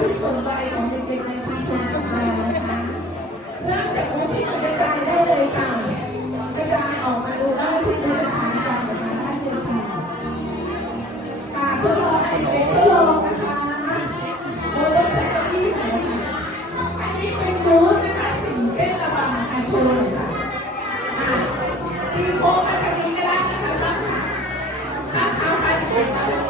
ที่สนใจของเด็กๆในชุมชนของเรานะคะเริ่มจากบูธที่1กระจายได้เลยค่ะกระจายออกมาดูได้ที่บูธเป็นของกระจายออกมาได้เลยค่ะทดลองเด็กๆทดลองนะคะโดยต้องใช้เก้าอี้หน่อยนะคะอันนี้เป็นบูธนะคะสีเต้นระบำโชว์เลยค่ะตีโค้งมาทางนี้ก็ได้นะคะท่านค่ะถ้าเท้าไปเด็กๆมา